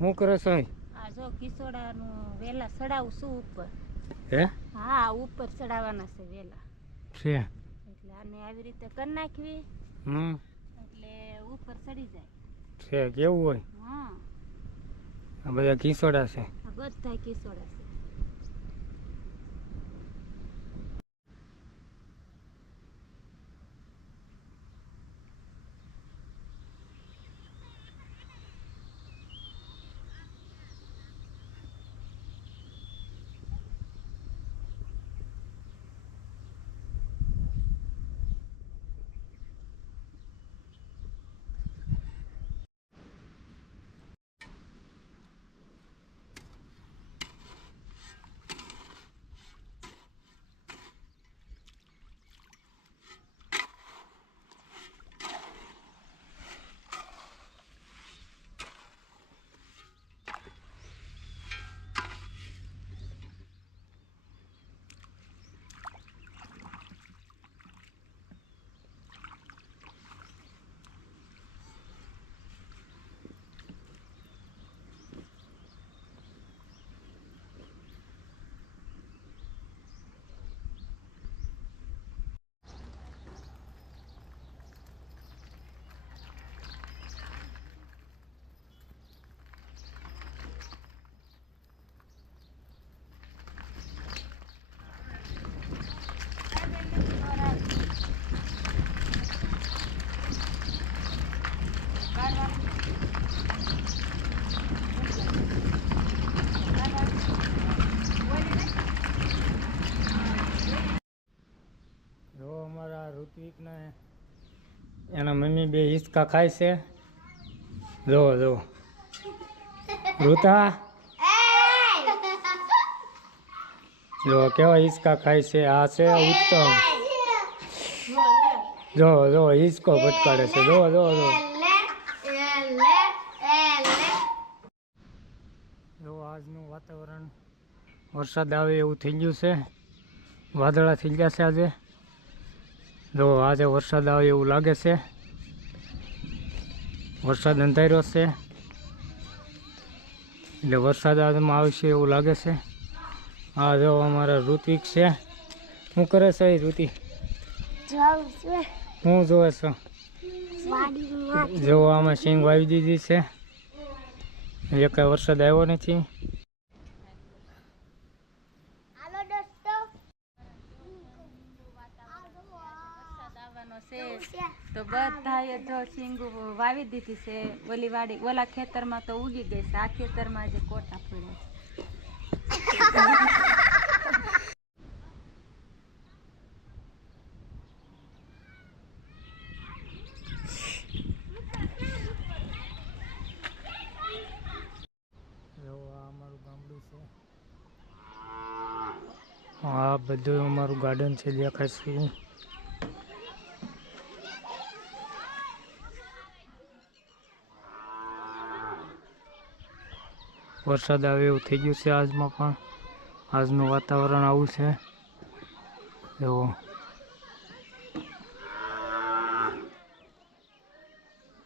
હું કરે છે? આ જો કિસોડાનું વેલા ચડાવું છું ઉપર. હે? હા, ઉપર ચડાવવાના છે વેલા છે એટલે આને આવી રીતે કરી નાખવી એટલે ઉપર ચડી જાય છે. કેવું હોય? હા, આ બધા કિસોડા છે. આ બધા કિસોડા છે. જો અમારા ઋત્વિકને એના મમ્મી બે હિંચકા ખાય છે. જો જો ઋતા જો કેવા હિંચકા ખાય છે. આ છે ઉત્તમ. જો જો હિંચકો ભટકાડે છે. જો જો જો જો આજનું વાતાવરણ વરસાદ આવે એવું થઈ ગયું છે. વાદળા થઈ ગયા છે આજે. જો આજે વરસાદ આવે એવું લાગે છે. વરસાદ અંધાર્યો છે એટલે વરસાદ આજમાં આવશે એવું લાગે છે. આ જો અમારા ઋત્વિક છે. શું કરે છે એ ઋતિ? હું જોવે છો? જો આમાં સિંગ વાવી દીધી છે. એક વરસાદ આવ્યો નથી. તો બધાએ જો સિંગુ વાવી દીધી છે. ઓલી વાડી ઓલા ખેતરમાં તો ઉગી ગઈ છે. આ ખેતરમાં જે કોટા ફોડ્યા આ બધું અમારું ગાર્ડન છે. દેખાય છે. વરસાદ આવે એવું થઈ ગયું છે. આજમાં પણ આજનું વાતાવરણ આવું છે. જો